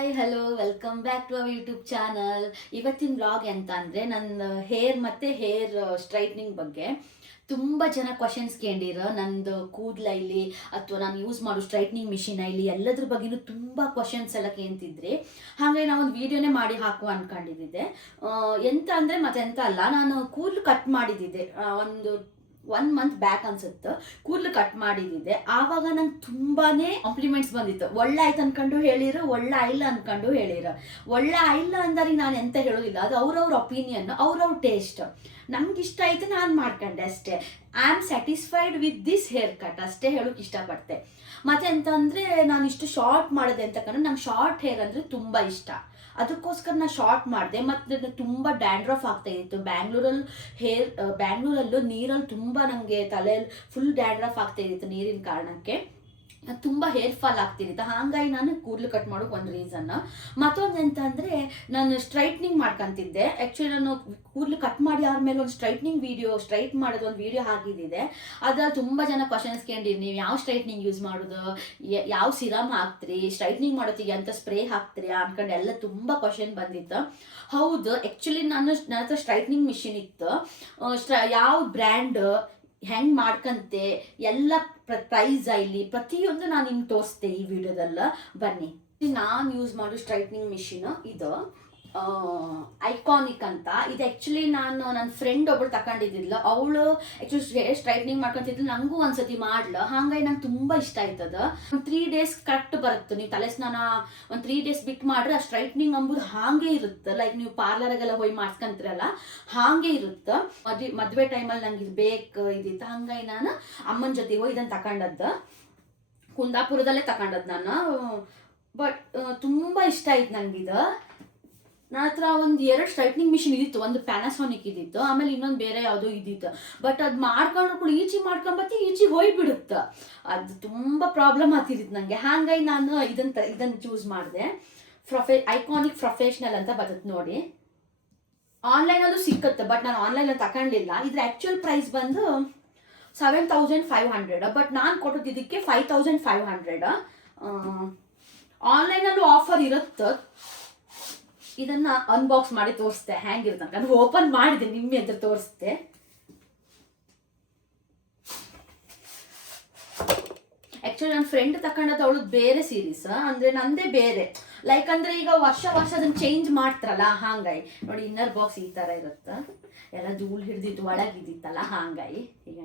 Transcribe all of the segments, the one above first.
Hi hello welcome back to our YouTube channel. ಇವತ್ತಿನ vlog ಎಂತ ಅಂದರೆ ನನ್ನ ಹೇರ್ ಮತ್ತು ಹೇರ್ ಸ್ಟ್ರೈಟ್ನಿಂಗ್ ಬಗ್ಗೆ ತುಂಬ ಜನ ಕ್ವಶನ್ಸ್ ಕೇಳಿರೋ. ನಂದು ಕೂದಲೈಲಿ ಅಥವಾ ನಾನು ಯೂಸ್ ಮಾಡೋ ಸ್ಟ್ರೈಟ್ನಿಂಗ್ ಮಿಷಿನ್ ಇಲ್ಲಿ ಎಲ್ಲದ್ರ ಬಗ್ಗೆನೂ ತುಂಬ ಕ್ವಶನ್ಸ್ ಎಲ್ಲ ಕೇಳ್ತಿದ್ರಿ. ಹಾಗೆ ನಾವು ಒಂದು ವೀಡಿಯೋನೇ ಮಾಡಿ ಹಾಕುವ ಅಂದ್ಕೊಂಡಿದ್ದೆ. ಎಂತ ಅಂದರೆ ಮತ್ತೆಂತ ಅಲ್ಲ, ನಾನು ಕೂದಲು ಕಟ್ ಮಾಡಿದ್ದಿದ್ದೆ ಒಂದು 1 ಮಂತ್ ಬ್ಯಾಕ್ ಅನ್ಸುತ್ತೆ. ಕೂದಲು ಕಟ್ ಮಾಡಿದ್ದೆ. ಆವಾಗ ನಂಗೆ ತುಂಬಾನೇ ಕಾಂಪ್ಲಿಮೆಂಟ್ಸ್ ಬಂದಿತ್ತು. ಒಳ್ಳೆ ಆಯ್ತು ಅನ್ಕೊಂಡು ಹೇಳಿರೋ, ಒಳ್ಳೆ ಆಯಿಲ್ಲ ಅನ್ಕೊಂಡು ಹೇಳಿರೋ. ಒಳ್ಳೆ ಆಯಿಲ್ಲ ಅಂದರೆ ನಾನು ಎಂತ ಹೇಳೋದಿಲ್ಲ, ಅದು ಅವ್ರವ್ರ ಒಪಿನಿಯನ್, ಅವ್ರವ್ರ ಟೇಸ್ಟ್. ನಮ್ಗೆ ಇಷ್ಟ ಆಯ್ತು, ನಾನು ಮಾಡ್ಕೊಂಡೆ ಅಷ್ಟೇ. I am satisfied with this hair cut ಅಷ್ಟೇ ಹೇಳೋಕೆ ಇಷ್ಟಪಡ್ತೆ. ಮತ್ತೆ ಎಂತ ಅಂದರೆ ನಾನು ಇಷ್ಟು ಶಾರ್ಟ್ ಮಾಡೋದೆ ಅಂತ ಕಂಡು ನಂಗೆ ಶಾರ್ಟ್ ಹೇರ್ ಅಂದರೆ ತುಂಬ ಇಷ್ಟ. ಅದಕ್ಕೋಸ್ಕರ ನಾನು ಶಾರ್ಟ್ ಮಾಡಿದೆ. ಮತ್ತು ತುಂಬ ಡ್ಯಾಂಡ್ರಫ್ ಆಗ್ತಾ ಇತ್ತು ಬ್ಯಾಂಗ್ಳೂರಲ್ಲೂ ನೀರಲ್ಲಿ ತುಂಬ ನನಗೆ ತಲೆಯಲ್ಲಿ ಫುಲ್ ಡ್ಯಾಂಡ್ರಫ್ ಆಗ್ತಾ ಇತ್ತು ನೀರಿನ ಕಾರಣಕ್ಕೆ. ತುಂಬ ಹೇರ್ ಫಾಲ್ ಆಗ್ತಿರುತ್ತೆ. ಹಾಗಾಗಿ ನಾನು ಕೂದಲು ಕಟ್ ಮಾಡೋಕೆ ಒಂದು ರೀಸನ್. ಮತ್ತೊಂದು ಎಂತ ಅಂದರೆ ನಾನು ಸ್ಟ್ರೈಟ್ನಿಂಗ್ ಮಾಡ್ಕೊತಿದ್ದೆ. ಆ್ಯಕ್ಚುಲಿ ನಾನು ಕೂದಲು ಕಟ್ ಮಾಡಿ ಆದಮೇಲೆ ಒಂದು ಸ್ಟ್ರೈಟ್ ಮಾಡೋದು ಒಂದು ವೀಡಿಯೋ ಹಾಕಿದ್ದಿದೆ. ಅದ್ರಲ್ಲಿ ತುಂಬ ಜನ ಕ್ವಶನ್ಸ್ ಕೇಳಿರಿ, ನೀವು ಯಾವ ಸ್ಟ್ರೈಟ್ನಿಂಗ್ ಯೂಸ್ ಮಾಡೋದು, ಯಾವ ಸಿರಮ್ ಹಾಕ್ತೀರಿ, ಸ್ಟ್ರೈಟ್ನಿಂಗ್ ಮಾಡೋತ್ತಿಗೆ ಅಂತ ಸ್ಪ್ರೇ ಹಾಕ್ತೀರಿ ಅನ್ಕೊಂಡು ಎಲ್ಲ ತುಂಬ ಕ್ವಶನ್ ಬಂದಿತ್ತು. ಹೌದು, ಆ್ಯಕ್ಚುಲಿ ನನ್ನ ಹತ್ರ ಸ್ಟ್ರೈಟ್ನಿಂಗ್ ಮಿಷಿನ್ ಇತ್ತು. ಯಾವ ಬ್ರ್ಯಾಂಡ್ ಹೆಂಗೆ ಮಾಡ್ಕಂತೆ ಎಲ್ಲ ಪ್ರೈಸ್ ಇಲ್ಲಿ ಪ್ರತಿಯೊಂದು ನಾನು ನಿಮ್ಗೆ ತೋರಿಸ್ತೆ ಈ ವಿಡಿಯೋದಲ್ಲ. ಬನ್ನಿ, ನಾನು ಯೂಸ್ ಮಾಡೋ ಸ್ಟ್ರೈಟ್ನಿಂಗ್ ಮಿಷಿನ್ ಇದು ಐಕಾನಿಕ್ ಅಂತ. ಇದು ಆ್ಯಕ್ಚುಲಿ ನಾನು ನನ್ನ ಫ್ರೆಂಡ್ ಒಬ್ಬಳು ತಗೊಂಡಿದ್ದಿಲ್ಲ. ಅವಳು ಆ್ಯಕ್ಚುಲಿ ಸ್ಟ್ರೈಟ್ನಿಂಗ್ ಮಾಡ್ಕೊತಿದ್ಲು, ನನಗೂ ಒಂದ್ಸತಿ ಮಾಡ್ಲು. ಹಾಗಾಗಿ ನಂಗೆ ತುಂಬ ಇಷ್ಟ ಆಯ್ತದ. ಒಂದು 3 days ಕರೆಕ್ಟ್ ಬರುತ್ತೆ. ನೀವು ತಲೆ ಸ್ನಾನ ಒಂದು 3 days ಬಿಟ್ಟು ಮಾಡ್ರೆ ಆ ಸ್ಟ್ರೈಟ್ನಿಂಗ್ ಅಂಬುದು ಹಾಗೆ ಇರುತ್ತೆ. ಲೈಕ್ ನೀವು ಪಾರ್ಲರ್ಗೆಲ್ಲ ಹೋಗಿ ಮಾಡ್ಸ್ಕೊಂತೀರಲ್ಲ ಹಾಗೆ ಇರುತ್ತೆ. ಮದುವೆ ಟೈಮಲ್ಲಿ ನಂಗೆ ಇದು ಇದಿತ್ತು. ಹಾಗಾಗಿ ನಾನು ಅಮ್ಮನ ಜೊತೆ ಹೋಗಿ ಇದನ್ನು ತಗೊಂಡದ್ದು, ಕುಂದಾಪುರದಲ್ಲೇ ತಗೊಂಡದ್ದು ನಾನು. ಬಟ್ ತುಂಬ ಇಷ್ಟ ಆಯ್ತು ನಂಗಿದು. ನನ್ನ ಹತ್ರ ಒಂದು 2 ಸ್ಟ್ರೈಟ್ನಿಂಗ್ ಮಿಷಿನ್ ಇದ್ದಿತ್ತು. ಒಂದು ಪ್ಯಾನಾಸೋನಿಕ್ ಇದ್ದಿತ್ತು, ಆಮೇಲೆ ಇನ್ನೊಂದು ಬೇರೆ ಯಾವುದೋ ಇದ್ದಿತ್ತು. ಬಟ್ ಅದು ಮಾಡ್ಕೊಂಡು ಈಚಿ ಹೋಗ್ಬಿಡುತ್ತೆ. ಅದು ತುಂಬ ಪ್ರಾಬ್ಲಮ್ ಆಗ್ತಿದ್ದಿತ್ತು ನನಗೆ. ಹಾಗಾಗಿ ನಾನು ಇದನ್ನು ಚೂಸ್ ಮಾಡಿದೆ. ಐಕಾನಿಕ್ ಪ್ರೊಫೆಷ್ನಲ್ ಅಂತ ಬರುತ್ತೆ ನೋಡಿ. ಆನ್ಲೈನಲ್ಲೂ ಸಿಕ್ಕುತ್ತೆ, ಬಟ್ ನಾನು ಆನ್ಲೈನಲ್ಲಿ ತಗೊಂಡಿಲ್ಲ. ಇದ್ರ ಆ್ಯಕ್ಚುಯಲ್ ಪ್ರೈಸ್ ಬಂದು 7500. ಬಟ್ ನಾನು ಕೊಟ್ಟೋದಿದ್ದಕ್ಕೆ 5500. ಆನ್ಲೈನಲ್ಲೂ ಆಫರ್ ಇರುತ್ತೆ. ಇದನ್ನ ಅನ್ಬಾಕ್ಸ್ ಮಾಡಿ ತೋರಿಸ್ತೆ ಹೆಂಗಿರುತ್ತೆ ಅಂತ. ನಾನು ಓಪನ್ ಮಾಡಿದೆ, ನಿಮ್ಮೆ ಅಂತ ತೋರಿಸ್ತೆ. ಆ್ಯಕ್ಚುಲಿ ನನ್ನ ಫ್ರೆಂಡ್ ತಗೊಂಡದ್ದು ಅವಳು ಬೇರೆ ಸೀರೀಸ್, ಅಂದರೆ ನಂದೇ ಬೇರೆ. ಲೈಕ್ ಅಂದರೆ ಈಗ ವರ್ಷ ಅದನ್ನು ಚೇಂಜ್ ಮಾಡ್ತಾರಲ್ಲ, ಹಾಂಗಾಗಿ ನೋಡಿ ಇನ್ನರ್ ಬಾಕ್ಸ್ ಈ ಥರ ಇರುತ್ತೆ. ಎಲ್ಲ ಧೂಳು ಹಿಡ್ದಿತ್ತು ಒಳಗಿದ್ದಿತ್ತಲ್ಲ, ಹಾಂಗಾಗಿ ಈಗ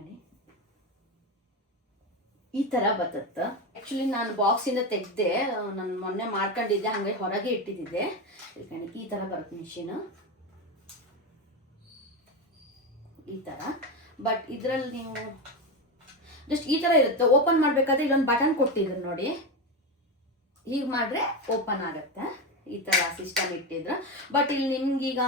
ಈ ಥರ ಬರ್ತತ್ತೆ. ಆ್ಯಕ್ಚುಲಿ ನಾನು ಬಾಕ್ಸಿಂದ ತೆಗೆದೆ, ನಾನು ಮೊನ್ನೆ ಮಾಡ್ಕೊಂಡಿದ್ದೆ, ಹಾಗಾಗಿ ಹೊರಗೆ ಇಟ್ಟಿದ್ದೆ. ಈ ಥರ ಬರುತ್ತೆ ಮಿಷಿನ್, ಈ ಥರ. ಬಟ್ ಇದರಲ್ಲಿ ನೀವು ಜಸ್ಟ್ ಈ ಥರ ಇರುತ್ತೆ. ಓಪನ್ ಮಾಡಬೇಕಾದ್ರೆ ಇಲ್ಲೊಂದು ಬಟನ್ ಕೊಟ್ಟಿದ್ರು ನೋಡಿ, ಹೀಗೆ ಮಾಡಿದ್ರೆ ಓಪನ್ ಆಗುತ್ತೆ. ಈ ಥರ ಸಿಸ್ಟಮ್ ಇಟ್ಟಿದ್ರು. ಬಟ್ ಇಲ್ಲಿ ನಿಮ್ಗೀಗ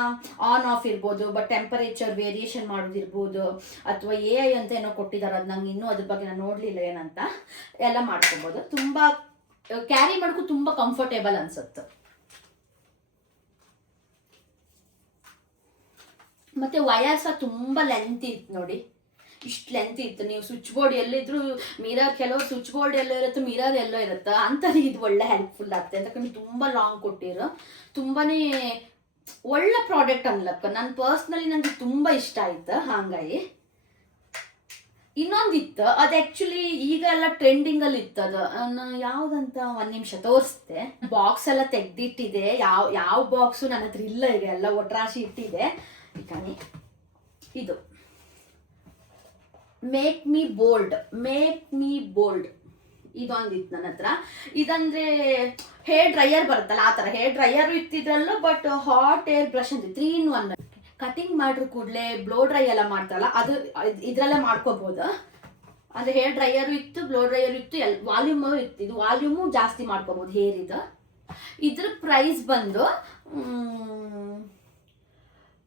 ಆನ್ ಆಫ್ ಇರ್ಬೋದು, ಬಟ್ ಟೆಂಪರೇಚರ್ ವೇರಿಯೇಷನ್ ಮಾಡೋದಿರ್ಬೋದು, ಅಥವಾ AI ಅಂತ ಏನೋ ಕೊಟ್ಟಿದ್ದಾರೆ. ಅದು ನಂಗೆ ಇನ್ನೂ ಅದ್ರ ಬಗ್ಗೆ ನಾನು ನೋಡಲಿಲ್ಲ ಏನಂತ. ಎಲ್ಲ ಮಾಡ್ಕೊಬೋದು. ತುಂಬ ಕ್ಯಾರಿ ಮಾಡೋಕ್ಕೂ ತುಂಬ ಕಂಫರ್ಟೇಬಲ್ ಅನ್ಸುತ್ತೆ. ಮತ್ತು ವಯರ್ಸ ತುಂಬ ಲೆಂತ್ ಇತ್ತು ನೋಡಿ, ಇಷ್ಟು ಲೆಂತ್ ಇತ್ತು. ನೀವು ಸ್ವಿಚ್ ಬೋರ್ಡ್ ಎಲ್ಲಿದ್ರು ಮಿರರ್, ಕೆಲವು ಸ್ವಿಚ್ ಬೋರ್ಡ್ ಎಲ್ಲೋ ಇರುತ್ತೆ, ಮಿರರ್ ಎಲ್ಲೋ ಇರುತ್ತೆ ಅಂತ. ಇದು ಒಳ್ಳೆ ಹೆಲ್ಪ್ಫುಲ್ ಆಗ್ತದೆ. ಯಾಕಂದ್ರೆ ತುಂಬ ಲಾಂಗ್ ಕೊಟ್ಟಿರೋ, ತುಂಬಾ ಒಳ್ಳೆ ಪ್ರಾಡಕ್ಟ್ ಅನ್ಲಕ್ಕ. ನಾನು ಪರ್ಸ್ನಲಿ ನನಗೆ ತುಂಬ ಇಷ್ಟ ಆಯ್ತು. ಹಾಗಾಗಿ ಇನ್ನೊಂದಿತ್ತು, ಅದು ಆ್ಯಕ್ಚುಲಿ ಈಗ ಎಲ್ಲ ಟ್ರೆಂಡಿಂಗಲ್ಲಿ ಇತ್ತು. ಅದು ಯಾವುದಂತ 1 ನಿಮಿಷ ತೋರಿಸ್ತೆ. ಬಾಕ್ಸ್ ಎಲ್ಲ ತೆಗ್ದಿಟ್ಟಿದೆ. ಯಾವ ಬಾಕ್ಸು ನನ್ನ ಹತ್ರ ಇಲ್ಲ, ಈಗ ಎಲ್ಲ ಒಟ್ರಾಶಿ ಇಟ್ಟಿದೆ. ಇದು ಮೇಕ್ ಮೀ ಬೋಲ್ಡ್ ಇದೊಂದಿತ್ತು ನನ್ನ ಹತ್ರ. ಇದಂದ್ರೆ ಹೇರ್ ಡ್ರೈಯರ್ ಬರುತ್ತಲ್ಲ, ಆ ಥರ ಹೇರ್ ಡ್ರೈಯರು ಇತ್ತಿದ್ರಲ್ಲ. ಬಟ್ ಹಾಟ್ ಏರ್ ಬ್ರಷ್ ಅಂತ 3 in 1. ಕಟಿಂಗ್ ಮಾಡ್ರ ಕೂಡಲೇ ಬ್ಲೋ ಡ್ರೈ ಎಲ್ಲ ಮಾಡ್ತಾರಲ್ಲ, ಅದು ಇದ್ರಲ್ಲೇ ಮಾಡ್ಕೋಬೋದು. ಅಂದರೆ ಹೇರ್ ಡ್ರೈಯರು ಇತ್ತು, ಬ್ಲೋ ಡ್ರೈಯರು ಇತ್ತು, ವಾಲ್ಯೂಮು ಇತ್ತು. ಇದು ವಾಲ್ಯೂಮು ಜಾಸ್ತಿ ಮಾಡ್ಕೋಬೋದು ಹೇರ್ ಇದು. ಇದ್ರ ಪ್ರೈಸ್ ಬಂದು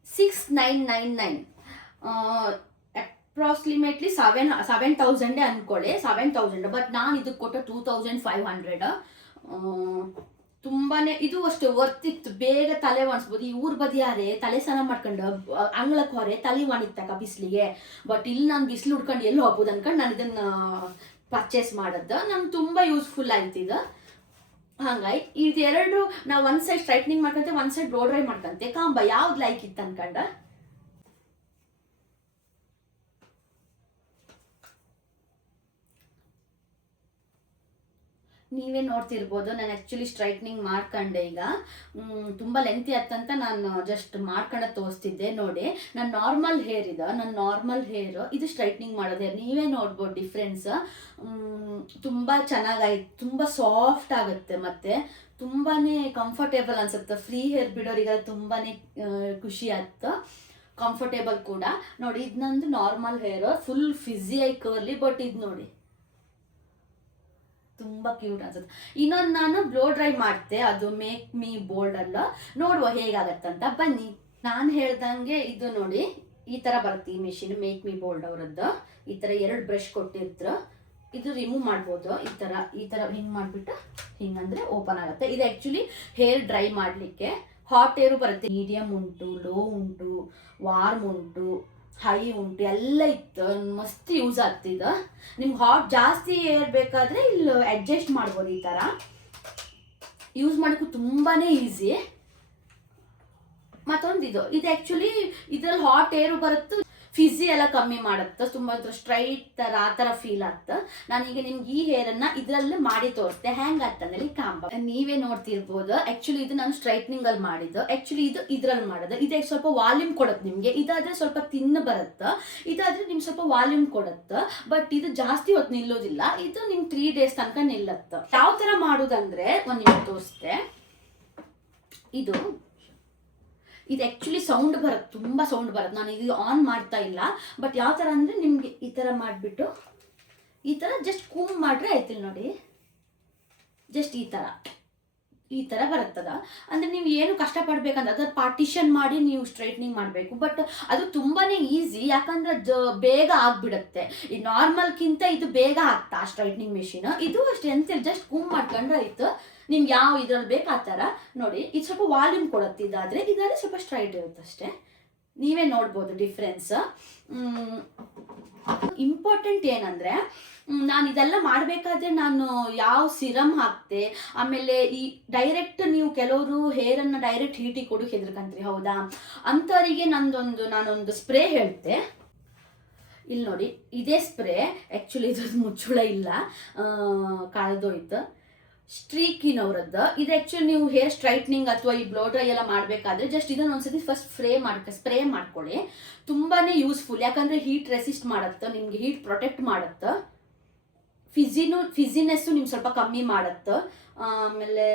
6999. ಅಪ್ರಾಕ್ಸಿಮೇಟ್ಲಿ 7000 ಅನ್ಕೊಳ್ಳಿ, 7000. ಬಟ್ ನಾನು ಇದಕ್ಕೆ ಕೊಟ್ಟ 2500. ತುಂಬಾನೇ ಇದು ಅಷ್ಟು ವರ್ತ್ ಇತ್ತು. ಬೇಗ ತಲೆ ಒಣಸ್ಬೋದು. ಈ ಊರ್ ಬದಿಯಾರೆ ತಲೆ ಸ್ನಾನ ಮಾಡ್ಕೊಂಡು ಅಂಗ್ಳಕ್ಕೆ ಹೊರೆ ತಲೆ ಒಣಿತಕ್ಕ ಬಿಸಿಲಿಗೆ. ಬಟ್ ಇಲ್ಲಿ ನಾನು ಬಿಸಿಲು ಹುಡ್ಕೊಂಡು ಎಲ್ಲಿ ಹೋಗ್ಬೋದು ಅನ್ಕೊಂಡು ನಾನು ಇದನ್ನು ಪರ್ಚೇಸ್ ಮಾಡಿದ್ದು. ನಂಗೆ ತುಂಬ ಯೂಸ್ಫುಲ್ ಆಯ್ತು ಇದು. ಹಂಗಾಗಿ ಇದೆರಡು ನಾವು ಒಂದು ಸೈಡ್ ಸ್ಟ್ರೈಟ್ನಿಂಗ್ ಮಾಡ್ಕೊಂತೆ, ಒಂದು ಸೈಡ್ ಬ್ಲೋ ಡ್ರೈ ಮಾಡ್ಕೊಂತೆ. ಕಾಂಬ ಯಾವ್ದು ಲೈಕ್ ಇತ್ತು ಅನ್ಕಂಡ. ನೀವೇ ನೋಡ್ತಿರ್ಬೋದು, ನಾನು ಆ್ಯಕ್ಚುಲಿ ಸ್ಟ್ರೈಟ್ನಿಂಗ್ ಮಾಡ್ಕೊಂಡೆ. ಈಗ ತುಂಬ ಲೆಂತಿ ಆತ್ತಂತ ನಾನು ಜಸ್ಟ್ ಮಾಡ್ಕೊಂಡು ತೋರಿಸ್ತಿದ್ದೆ. ನೋಡಿ, ನನ್ನ ನಾರ್ಮಲ್ ಹೇರ್ ಇದೆ, ನನ್ನ ನಾರ್ಮಲ್ ಹೇರು ಇದು ಸ್ಟ್ರೈಟ್ನಿಂಗ್ ಮಾಡೋದೇ. ನೀವೇ ನೋಡ್ಬೋದು ಡಿಫ್ರೆನ್ಸ್. ತುಂಬ ಚೆನ್ನಾಗಾಯ್ತು, ತುಂಬ ಸಾಫ್ಟ್ ಆಗುತ್ತೆ, ಮತ್ತು ತುಂಬಾ ಕಂಫರ್ಟೇಬಲ್ ಅನ್ಸುತ್ತೆ. ಫ್ರೀ ಹೇರ್ ಬಿಡೋರಿಗೆಲ್ಲ ತುಂಬಾ ಖುಷಿ ಆಯ್ತು, ಕಂಫರ್ಟೇಬಲ್ ಕೂಡ. ನೋಡಿ, ಇದು ನಂದು ನಾರ್ಮಲ್ ಹೇರ್, ಫುಲ್ ಫಿಸಿಯಾಗಿ ಕರ್ಲಿ, ಬಟ್ ಇದು ನೋಡಿ ತುಂಬ ಕ್ಯೂಟ್ ಅನ್ಸುತ್ತೆ. ಇನ್ನೊಂದು ನಾನು ಬ್ಲೋ ಡ್ರೈ ಮಾಡ್ತೆ, ಅದು ಮೇಕ್ ಮೀ ಬೋಲ್ಡ್ ಅಲ್ಲ, ನೋಡುವ ಹೇಗಾಗತ್ತಂತ ಬನ್ನಿ. ನಾನು ಹೇಳ್ದಂಗೆ ಇದು ನೋಡಿ ಈ ಥರ ಬರುತ್ತೆ ಈ ಮೆಷಿನ್, ಮೇಕ್ ಮೀ ಬೋಲ್ಡ್ ಅವರದ್ದು. ಈ ಥರ 2 ಬ್ರಷ್ ಕೊಟ್ಟಿರ್ತಾರೆ, ಇದು ರಿಮೂವ್ ಮಾಡ್ಬೋದು. ಈ ಥರ ಹಿಂಗೆ ಮಾಡಿಬಿಟ್ಟು ಹಿಂಗಂದ್ರೆ ಓಪನ್ ಆಗುತ್ತೆ. ಇದು ಆ್ಯಕ್ಚುಲಿ ಹೇರ್ ಡ್ರೈ ಮಾಡಲಿಕ್ಕೆ. ಹಾಟ್ ಏರು ಬರುತ್ತೆ, ಮೀಡಿಯಮ್ ಉಂಟು, ಲೋ ಉಂಟು, ವಾರ್ಮ್ ಉಂಟು, ಹೈ ಉಂಟು, ಎಲ್ಲ ಇತ್ತು. ಮಸ್ತ್ ಯೂಸ್ ಆಗ್ತಿದೆ. ನಿಮ್ಗೆ ಹಾಟ್ ಜಾಸ್ತಿ ಏರ್ ಬೇಕಾದರೆ ಇಲ್ಲಿ ಅಡ್ಜಸ್ಟ್ ಮಾಡ್ಬೋದು. ಈ ಥರ ಯೂಸ್ ಮಾಡೋಕ್ಕೂ ತುಂಬಾ ಈಸಿ. ಮತ್ತೊಂದು ಇದು ಆ್ಯಕ್ಚುಲಿ ಇದ್ರಲ್ಲಿ ಹಾಟ್ ಏರು ಬರುತ್ತೆ, ಫಿಝಿ ಎಲ್ಲ ಕಮ್ಮಿ ಮಾಡುತ್ತೆ, ತುಂಬ ಸ್ಟ್ರೈಟ್ ಥರ ಆ ಥರ ಫೀಲ್ ಆಗ್ತದೆ. ನಾನೀಗ ನಿಮ್ಗೆ ಈ ಹೇರನ್ನು ಇದರಲ್ಲೇ ಮಾಡಿ ತೋರಿಸ್ತೆ ಹೆಂಗೆ ಆಗ್ತಂದ್ರೆ ಕಾಂಬ. ನೀವೇ ನೋಡ್ತಿರ್ಬೋದು. ಆ್ಯಕ್ಚುಲಿ ಇದು ನಾನು ಸ್ಟ್ರೈಟ್ನಿಂಗಲ್ಲಿ ಮಾಡಿದ್ದು, ಆ್ಯಕ್ಚುಲಿ ಇದು ಇದ್ರಲ್ಲಿ ಮಾಡೋದು. ಇದಕ್ಕೆ ಸ್ವಲ್ಪ ವಾಲ್ಯೂಮ್ ಕೊಡುತ್ತೆ ನಿಮಗೆ. ಇದಾದರೆ ಸ್ವಲ್ಪ ತಿನ್ನು ಬರುತ್ತೆ, ಇದಾದರೆ ನಿಮ್ಗೆ ಸ್ವಲ್ಪ ವಾಲ್ಯೂಮ್ ಕೊಡುತ್ತೆ. ಬಟ್ ಇದು ಜಾಸ್ತಿ ಹೊತ್ತು ನಿಲ್ಲೋದಿಲ್ಲ, ಇದು ನಿಮ್ಗೆ 3 ಡೇಸ್ ತನಕ ನಿಲ್ಲುತ್ತೆ. ಯಾವ ಥರ ಮಾಡೋದಂದರೆ ಒಂದು ನಿಮ್ಗೆ ತೋರಿಸ್ತೆ. ಇದು ಆ್ಯಕ್ಚುಲಿ ಸೌಂಡ್ ಬರುತ್ತೆ, ತುಂಬ ಸೌಂಡ್ ಬರುತ್ತೆ. ನಾನು ಇದು ಆನ್ ಮಾಡ್ತಾ ಇಲ್ಲ, ಬಟ್ ಯಾವ ಥರ ಅಂದರೆ ನಿಮಗೆ ಈ ಥರ ಮಾಡಿಬಿಟ್ಟು ಈ ಥರ ಜಸ್ಟ್ ಕೂಮ್ ಮಾಡ್ರೆ ಆಯ್ತಿಲ್ಲ ನೋಡಿ, ಜಸ್ಟ್ ಈ ಥರ ಬರುತ್ತದ. ಅಂದರೆ ನೀವು ಏನು ಕಷ್ಟಪಡ್ಬೇಕಂದ್ರೆ ಅದರ ಪಾರ್ಟಿಷನ್ ಮಾಡಿ ನೀವು ಸ್ಟ್ರೈಟ್ನಿಂಗ್ ಮಾಡಬೇಕು. ಬಟ್ ಅದು ತುಂಬಾ ಈಸಿ, ಯಾಕಂದ್ರೆ ಬೇಗ ಆಗಿಬಿಡುತ್ತೆ. ಈ ನಾರ್ಮಲ್ಗಿಂತ ಇದು ಬೇಗ ಆಗ್ತಾ ಸ್ಟ್ರೈಟ್ನಿಂಗ್ ಮೆಷಿನ್. ಇದು ಅಷ್ಟೇ ಎಂತಿಲ್ಲ, ಜಸ್ಟ್ ಕೂಮ್ ಮಾಡ್ಕೊಂಡ್ರೆ ಆಯಿತು. ನಿಮ್ಗೆ ಯಾವ ಇದ್ರಲ್ಲಿ ಬೇಕು ಆ ಥರ. ನೋಡಿ, ಇದು ಸ್ವಲ್ಪ ವಾಲ್ಯೂಮ್ ಕೊಡುತ್ತೆ, ಇದಾದರೆ ಸ್ವಲ್ಪ ಸ್ಟ್ರೈಟ್ ಇರುತ್ತೆ ಅಷ್ಟೇ. ನೀವೇ ನೋಡ್ಬೋದು ಡಿಫ್ರೆನ್ಸ್. ಇಂಪಾರ್ಟೆಂಟ್ ಏನಂದರೆ, ನಾನು ಇದೆಲ್ಲ ಮಾಡಬೇಕಾದ್ರೆ ನಾನು ಯಾವ ಸಿರಮ್ ಹಾಕ್ತೆ, ಆಮೇಲೆ ಈ ಡೈರೆಕ್ಟ್ ನೀವು ಕೆಲವರು ಹೇರನ್ನು ಡೈರೆಕ್ಟ್ ಹೀಟಿಗೆ ಕೊಡೋಕೆ ಹೆದರ್ಕಂತ್ರಿ, ಹೌದಾ? ಅಂಥವರಿಗೆ ನಾನೊಂದು ಸ್ಪ್ರೇ ಹೇಳ್ತೆ. ಇಲ್ಲಿ ನೋಡಿ, ಇದೇ ಸ್ಪ್ರೇ. ಆ್ಯಕ್ಚುಲಿ ಇದ್ರದ್ದು ಮುಚ್ಚುಳ ಇಲ್ಲ, ಕಳೆದೋಯ್ತು. ಸ್ಟ್ರೀಕಿನ್ ಅವರದ್ದು ಇದು. ಆ್ಯಕ್ಚುಲಿ ನೀವು ಹೇರ್ ಸ್ಟ್ರೈಟ್ನಿಂಗ್ ಅಥವಾ ಈ ಬ್ಲೋ ಡ್ರೈ ಎಲ್ಲ ಮಾಡಬೇಕಾದ್ರೆ ಜಸ್ಟ್ ಇದನ್ನು ಒಂದ್ಸತಿ ಫಸ್ಟ್ ಸ್ಪ್ರೇ ಮಾಡ್ಕೊಳ್ಳಿ. ತುಂಬಾ ಯೂಸ್ಫುಲ್, ಯಾಕಂದರೆ ಹೀಟ್ ರೆಸಿಸ್ಟ್ ಮಾಡುತ್ತೆ, ನಿಮಗೆ ಹೀಟ್ ಪ್ರೊಟೆಕ್ಟ್ ಮಾಡುತ್ತೆ. ಫಿಝಿನೆಸ್ಸು ನಿಮ್ಗೆ ಸ್ವಲ್ಪ ಕಮ್ಮಿ ಮಾಡುತ್ತೆ. ಆಮೇಲೆ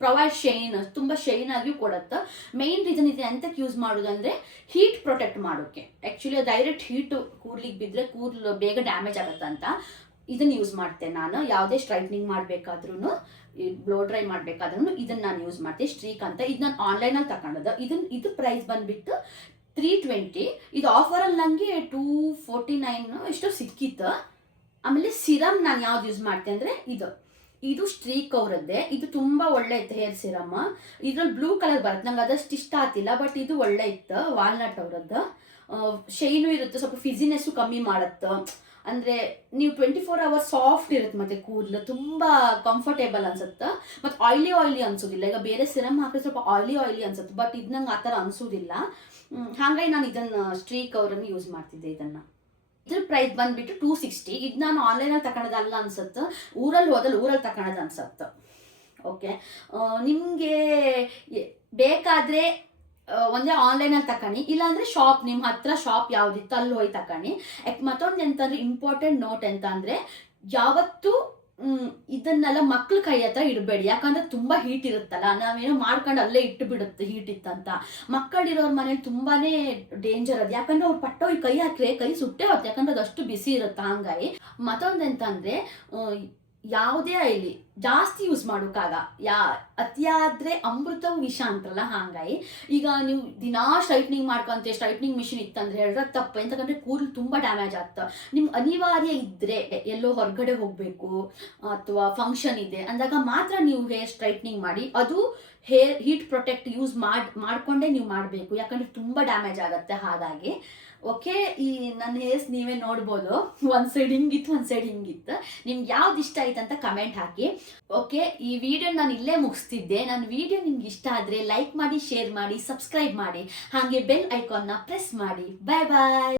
ಪ್ರೊವೈಡ್ ಶೈನ್, ತುಂಬ ಶೈನ್ ಆಗಿ ಕೊಡುತ್ತೆ. ಮೇನ್ ರೀಸನ್ ಇದೆ ಎಂತಕ್ಕೆ ಯೂಸ್ ಮಾಡೋದಂದರೆ ಹೀಟ್ ಪ್ರೊಟೆಕ್ಟ್ ಮಾಡೋಕ್ಕೆ. ಆ್ಯಕ್ಚುಲಿ ಡೈರೆಕ್ಟ್ ಹೀಟು ಕೂದಲಿಗೆ ಬಿದ್ದರೆ ಕೂದಲು ಬೇಗ ಡ್ಯಾಮೇಜ್ ಆಗುತ್ತೆ ಅಂತ ಇದನ್ನು ಯೂಸ್ ಮಾಡ್ತೇನೆ ನಾನು. ಯಾವುದೇ ಸ್ಟ್ರೈಟ್ನಿಂಗ್ ಮಾಡಬೇಕಾದ್ರೂ, ಬ್ಲೋ ಡ್ರೈ ಮಾಡಬೇಕಾದ್ರೂ ಇದನ್ನು ನಾನು ಯೂಸ್ ಮಾಡ್ತೀನಿ. ಸ್ಟ್ರೀಕ್ ಅಂತ ಇದು ನಾನು ಆನ್ಲೈನಲ್ಲಿ ತಗೊಂಡದ್ದು. ಇದು ಪ್ರೈಸ್ ಬಂದುಬಿಟ್ಟು 320. ಇದು ಆಫರಲ್ಲಿ ನನಗೆ 249 ಎಷ್ಟೋ ಸಿಕ್ಕಿತ್ತು. ಆಮೇಲೆ ಸಿರಮ್ ನಾನು ಯಾವ್ದು ಯೂಸ್ ಮಾಡ್ತೇನೆ ಅಂದರೆ ಇದು ಸ್ಟ್ರೀಕ್ ಅವರದ್ದೇ. ಇದು ತುಂಬ ಒಳ್ಳೆ ಇತ್ತು ಹೇರ್ ಸಿರಮ್. ಇದ್ರಲ್ಲಿ ಬ್ಲೂ ಕಲರ್ ಬರುತ್ತೆ, ನಂಗೆ ಅದಷ್ಟು ಇಷ್ಟ ಆಗ್ತಿಲ್ಲ, ಬಟ್ ಇದು ಒಳ್ಳೆ ಇತ್ತು. ವಾಲ್ನಟ್ ಅವರದ್ದು. ಶೈನು ಇರುತ್ತೆ, ಸ್ವಲ್ಪ ಫಿಝಿನೆಸ್ಸು ಕಮ್ಮಿ ಮಾಡುತ್ತೆ. ಅಂದರೆ ನೀವು 24 hours ಸಾಫ್ಟ್ ಇರುತ್ತೆ, ಮತ್ತು ಕೂದಲು ತುಂಬ ಕಂಫರ್ಟೇಬಲ್ ಅನ್ಸುತ್ತೆ, ಮತ್ತು ಆಯ್ಲಿ ಅನ್ಸೋದಿಲ್ಲ. ಈಗ ಬೇರೆ ಸಿರಮ್ ಹಾಕಿದ್ರೆ ಸ್ವಲ್ಪ ಆಯ್ಲಿ ಅನ್ಸುತ್ತೆ, ಬಟ್ ಇದು ನಂಗೆ ಆ ಥರ ಅನಿಸೋದಿಲ್ಲ. ಹಾಗಾಗಿ ನಾನು ಇದನ್ನು ಸ್ಟ್ರೀಕ್ ಅವರನ್ನು ಯೂಸ್ ಮಾಡ್ತಿದ್ದೆ. ಇದ್ರ ಪ್ರೈಸ್ ಬಂದುಬಿಟ್ಟು 260. ಇದು ನಾನು ಆನ್ಲೈನಲ್ಲಿ ತಗೊಳ್ಳೋದಲ್ಲ ಅನ್ಸುತ್ತೆ, ಊರಲ್ಲಿ ತಗೊಳ್ಳೋದು ಅನ್ಸುತ್ತೆ. ಓಕೆ, ನಿಮಗೆ ಬೇಕಾದರೆ ಒಂದೇ ಆನ್ಲೈನಲ್ಲಿ ತಗೊಳ್ಳಿ, ಇಲ್ಲಾಂದರೆ ಶಾಪ್, ನಿಮ್ಮ ಹತ್ರ ಶಾಪ್ ಯಾವುದಿತ್ತು ಅಲ್ಲಿ ಹೋಗಿ ತಗೊಳ್ಳಿ. ಮತ್ತೊಂದು ಎಂತಂದರೆ ಇಂಪಾರ್ಟೆಂಟ್ ನೋಟ್ ಎಂತ ಅಂದರೆ, ಯಾವತ್ತೂ ಇದನ್ನೆಲ್ಲ ಮಕ್ಳ ಕೈ ಹತ್ರ ಇಡಬೇಡಿ. ಯಾಕಂದರೆ ತುಂಬ ಹೀಟ್ ಇರುತ್ತಲ್ಲ, ನಾವೇನೋ ಮಾಡ್ಕೊಂಡು ಅಲ್ಲೇ ಇಟ್ಟು ಬಿಡುತ್ತೆ ಹೀಟ್ ಇತ್ತಂತ. ಮಕ್ಕಳಿರೋರ ಮನೇಲಿ ತುಂಬಾ ಡೇಂಜರ್ ಅದು, ಯಾಕಂದರೆ ಅವ್ರು ಪಟ್ಟೋಗಿ ಕೈ ಹಾಕಿದ್ರೆ ಕೈ ಸುಟ್ಟೇ ಹೋಗುತ್ತೆ, ಯಾಕಂದರೆ ಅದಷ್ಟು ಬಿಸಿ ಇರುತ್ತೆ. ಹಂಗಾಗಿ ಮತ್ತೊಂದು ಎಂತಂದರೆ, ಯಾವುದೇ ಆಗಲಿ ಜಾಸ್ತಿ ಯೂಸ್ ಮಾಡೋಕ್ಕಾಗ, ಅತಿಯಾದರೆ ಅಮೃತವು ವಿಷ ಅಂತಾರಲ್ಲ, ಹಾಗಾಗಿ ಈಗ ನೀವು ದಿನಾ ಸ್ಟ್ರೈಟ್ನಿಂಗ್ ಮಾಡ್ಕೊಂತೆ, ಸ್ಟ್ರೈಟ್ನಿಂಗ್ ಮಿಷಿನ್ ಇತ್ತಂದ್ರೆ ಹೇಳಿದ್ರೆ ತಪ್ಪು. ಎಂತಂದರೆ ಕೂದಲು ತುಂಬ ಡ್ಯಾಮೇಜ್ ಆಗ್ತದೆ. ನಿಮ್ಗೆ ಅನಿವಾರ್ಯ ಇದ್ದರೆ, ಎಲ್ಲೋ ಹೊರಗಡೆ ಹೋಗಬೇಕು ಅಥವಾ ಫಂಕ್ಷನ್ ಇದೆ ಅಂದಾಗ ಮಾತ್ರ ನೀವು ಹೇರ್ ಸ್ಟ್ರೈಟ್ನಿಂಗ್ ಮಾಡಿ. ಅದು ಹೀಟ್ ಪ್ರೊಟೆಕ್ಟ್ ಯೂಸ್ ಮಾಡಿಕೊಂಡೇ ನೀವು ಮಾಡಬೇಕು, ಯಾಕಂದರೆ ತುಂಬ ಡ್ಯಾಮೇಜ್ ಆಗುತ್ತೆ. ಹಾಗಾಗಿ ಓಕೆ, ಈ ನನ್ನ ಹೇರ್ಸ್ ನೀವೇ ನೋಡ್ಬೋದು, ಒಂದು ಸೈಡ್ ಹಿಂಗಿತ್ತು, ಒಂದು ಸೈಡ್ ಹಿಂಗಿತ್ತು. ನಿಮ್ಗೆ ಯಾವ್ದು ಇಷ್ಟ ಆಯ್ತು ಅಂತ ಕಮೆಂಟ್ ಹಾಕಿ. ಓಕೆ, ಈ ವಿಡಿಯೋ ನಾನು ಇಲ್ಲೇ ಮುಗಿಸ್ತಿದ್ದೆ. ನನ್ನ ವಿಡಿಯೋ ನಿಮ್ಗೆ ಇಷ್ಟ ಆದರೆ ಲೈಕ್ ಮಾಡಿ, ಶೇರ್ ಮಾಡಿ, ಸಬ್ಸ್ಕ್ರೈಬ್ ಮಾಡಿ, ಹಾಗೆ ಬೆಲ್ ಐಕಾನ್ನ ಪ್ರೆಸ್ ಮಾಡಿ. ಬಾಯ್ ಬಾಯ್.